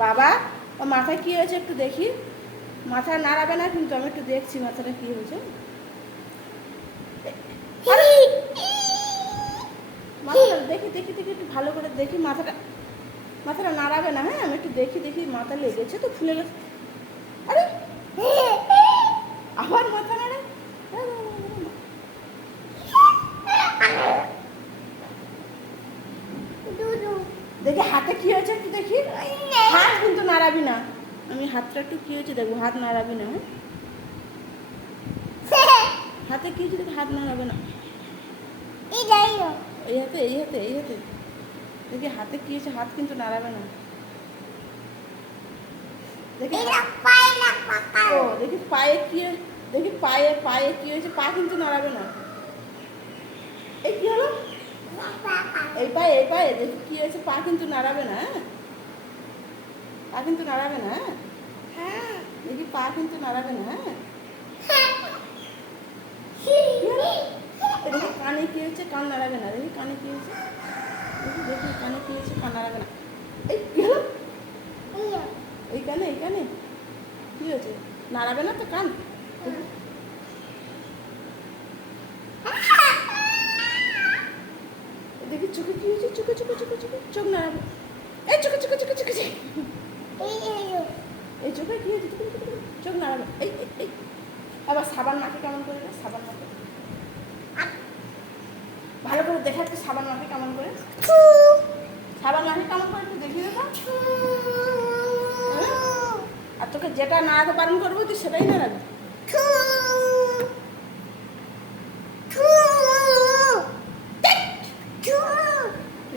বাবা, ও মাথায় কি হয়েছে একটু দেখি। মাথা নাড়াবে না, কিন্তু আমি একটু দেখছি মাথাটা কি হয়েছে। মাথাটা দেখি দেখি দেখি, একটু ভালো করে দেখি, মাথাটা মাথাটা নাড়াবে না হ্যাঁ আমি একটু দেখি দেখি, মাথা লেগেছে তো, ফুলে গেছে আরে আবার মাথা নাড়ে দেখি হাতে কি হয়েছে একটু দেখি। হাত কিন্তু নাড়াবি না। আমি হাতটা একটু কি হয়েছে দেখব হাত নাড়াবি না হ্যাঁ? হাতে কি হয়েছে দেখি হাত নাড়াবে না। এই হাতে এই হাতে এই হাতে। দেখি হাতে কি হয়েছে হাত কিন্তু নাড়াবে না। দেখি ও দেখি পায়ে কি দেখি পায়ে পায়ে কি হয়েছে পা কিন্তু নাড়াবে না। এই কি হলো? এই পায়ে এই পায়ে, দেখি কি হয়েছে। পা কিন্তু নাড়াবে না হ্যাঁ? পা কিন্তু নাড়াবে না হ্যাঁ? দেখি পা কিন্তু নাড়াবে না হ্যাঁ? দেখি কানে কি হয়েছে, কান নাড়াবে না, দেখি কানে কি হয়েছে। দেখি দেখি কানে কি হয়েছে, কান নাড়াবে না। এই এই কানে এই হয়েছে? নাড়াবে না তো কান দেখি। দেখি চোখে কি হয়েছে চোখে চোখে চোখে চোখে চোখ নাড়াবে। এই চোখে চোখে চোখে চোখে। এই চোখে কি হয়েছে? চোখে, নাড়াবে। এই এই, আবার সাবান মাখে কেমন করে রে? সাবান মাখে। ভালো করে দেখা একটু সাবান মাখে কেমন করে? সাবান মাখে কেমন করে একটু দেখিয়ে দেবো আর তোকে যেটা নাড়াতে পালন করব তুই সেটাই নাড়াবি।